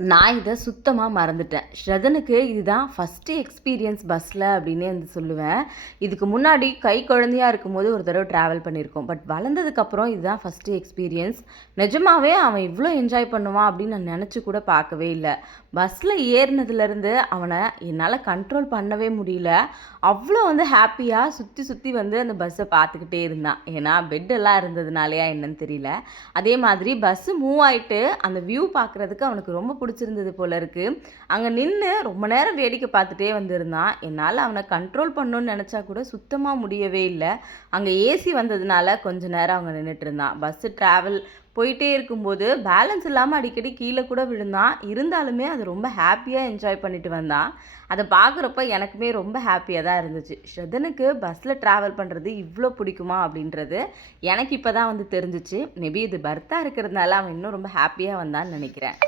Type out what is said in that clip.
நான் இத சுத்தமா மறந்துட்டேன். ஸ்ரதனுக்கு இதுதான் ஃபர்ஸ்ட்டு எக்ஸ்பீரியன்ஸ் பஸ்ல அப்டின்னே வந்து சொல்லுவேன். இதுக்கு முன்னாடி கை குழந்தையா இருக்கும்போது ஒரு தடவ ட்ராவல் பண்ணியிருக்கோம். பட் வளர்ந்ததுக்கப்புறம் இதுதான் ஃபர்ஸ்ட்டு எக்ஸ்பீரியன்ஸ். நிஜமாவே அவன் இவ்ளோ என்ஜாய் பண்ணுவான் அப்டின்னு நான் நெனச்சு கூட பார்க்கவே இல்ல. பஸ்ல ஏறுனதுலேருந்து அவன என்னால கண்ட்ரோல் பண்ணவே முடியல. அவ்ளோ வந்து ஹேப்பியா சுத்தி சுத்தி வந்து அந்த பஸ்ஸ பார்த்துக்கிட்டே இருந்தான். ஏன்னா பெட்டெல்லாம் இருந்ததுனாலயா என்னன்னு தெரியல. அதே மாதிரி பஸ்ஸு மூவ் ஆயிட்டு அந்த வியூ பார்க்குறதுக்கு அவனுக்கு ரொம்ப பிடிச்சிருந்தது போல இருக்கு. அங்க நின்னு ரொம்ப நேரம் வேடிக்கை பார்த்துட்டே வந்திருந்தான். என்னால அவன கண்ட்ரோல் பண்ணணும்னு நெனச்சா கூட சுத்தமா முடியவே இல்ல. அங்க ஏசி வந்ததுனால கொஞ்ச நேரம் அங்க நின்னுட்டு இருந்தான். பஸ்ஸு ட்ராவல் போயிட்டே இருக்கும்போது பேலன்ஸ் இல்லாம அடிக்கடி கீழ கூட விழுந்தான். இருந்தாலுமே அது ரொம்ப ஹேப்பியா என்ஜாய் பண்ணிட்டு வந்தான். அத பார்க்குறப்ப எனக்குமே ரொம்ப ஹேப்பியா தான் இருந்துச்சு. ஷ்ரதனுக்கு பஸ்ல ட்ராவல் பண்றது இவ்ளோ பிடிக்குமா அப்படின்றது எனக்கு இப்ப தான் வந்து தெரிஞ்சுச்சு. மேபி இது பர்த்தா இருக்கிறதுனால அவன் இன்னும் ரொம்ப ஹேப்பியா வந்தான்னு நெனைக்கிறேன்.